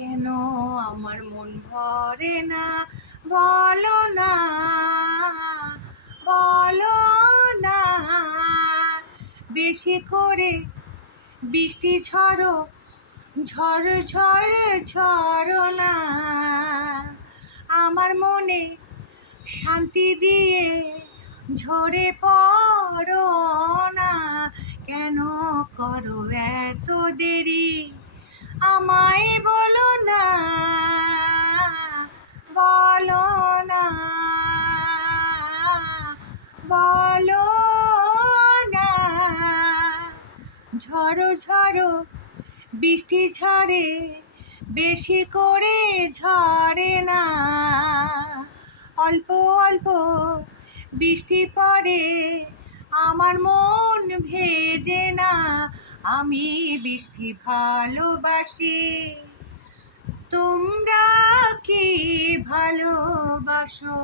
কেন আমার মন ভরে না, বলো না, বলো না। বেশি করে বৃষ্টি ঝড়ো, ঝড় ঝড় ঝড়ো না। আমার মনে শান্তি দিয়ে ঝরে পড়ো না। কেন করো এত দেরি, আমায় বলো না, বলো না, বলো না। ঝড়ো ঝড়ো বৃষ্টি ঝরে, বেশি করে ঝরে না। অল্প অল্প বৃষ্টি পড়ে, আমার মন ভেজে না। আমি বৃষ্টি ভালোবাসি, তোমরা কি ভালোবাসো?